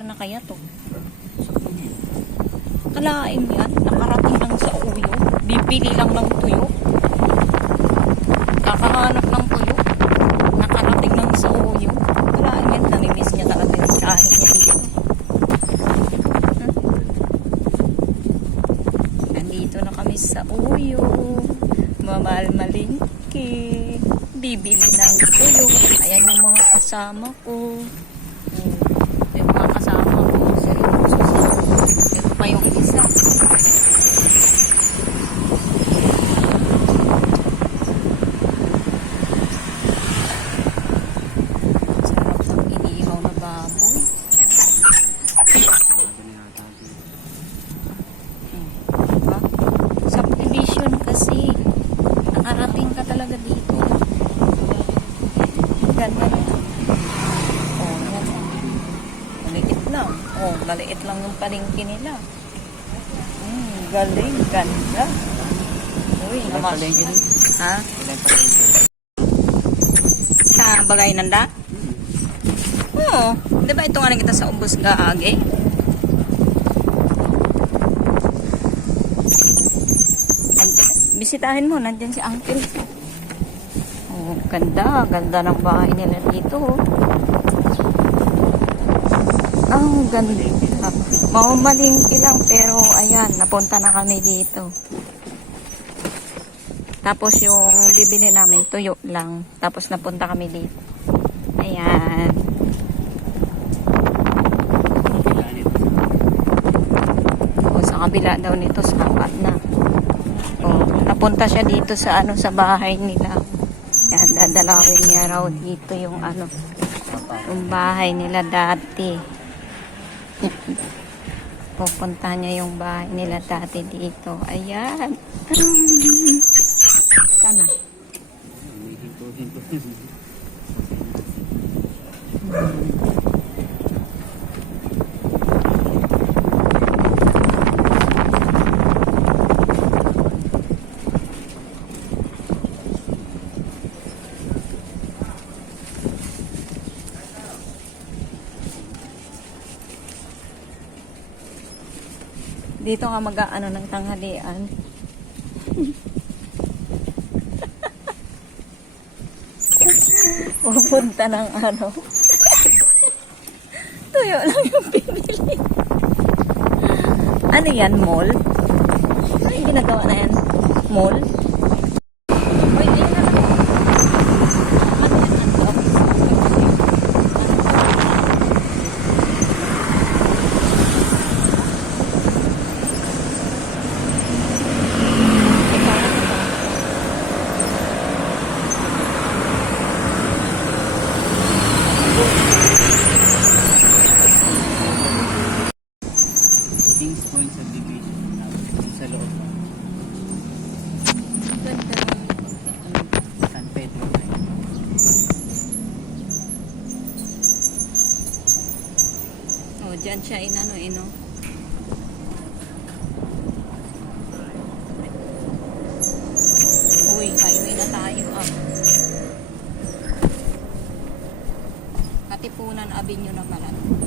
lugar na kaya to? Kalain yan. Nakarating lang sa uyo. Bibili lang ng tuyo. Kakahanap ng tuyo. Nakarating lang sa uyo. Kalain yan. Namimiss niya talaga yung kain niya dito. Hmm. Nandito na kami sa uyo. Mamahal malingki. Bibili ng tuyo. Ayan yung mga kasama ko. Maliit lang yung palengke nila. Hmm, galing. Ganda. Uy, naman. Ha? Sa bagay nanda? Oo. Di ba ito nga kita sa ubos gaage? Nand- Bisitahin mo, nandyan si Uncle. Oh, ganda. Ganda ng bahay nila dito. Oh. Ang ganda. Maumalingki lang pero ayan, napunta na kami dito. Tapos yung bibili namin, tuyo lang. Tapos napunta kami dito. Ayan. O, sa kabila daw nito, sapat na. O, napunta siya dito sa ano sa bahay nila. Yan, dadalawin niya raw dito yung ano, yung bahay nila dati. Pupunta niya yung bahay nila dati dito. Ayan. Sana. Dito nga mag-ano ng tanghalian. Pupunta ng ano. Tuyo lang yung pinili. Ano yan, mall? Ano yung ginagawa na yan? Mall? Uy, ayun na. Ano yan? Ano? Kings Point subdivision Tapos sa loob ng Ganda. San Pedro Dyan siya inano, ino. Uy, highway na tayo ah. Katipunan Avenue naman ano.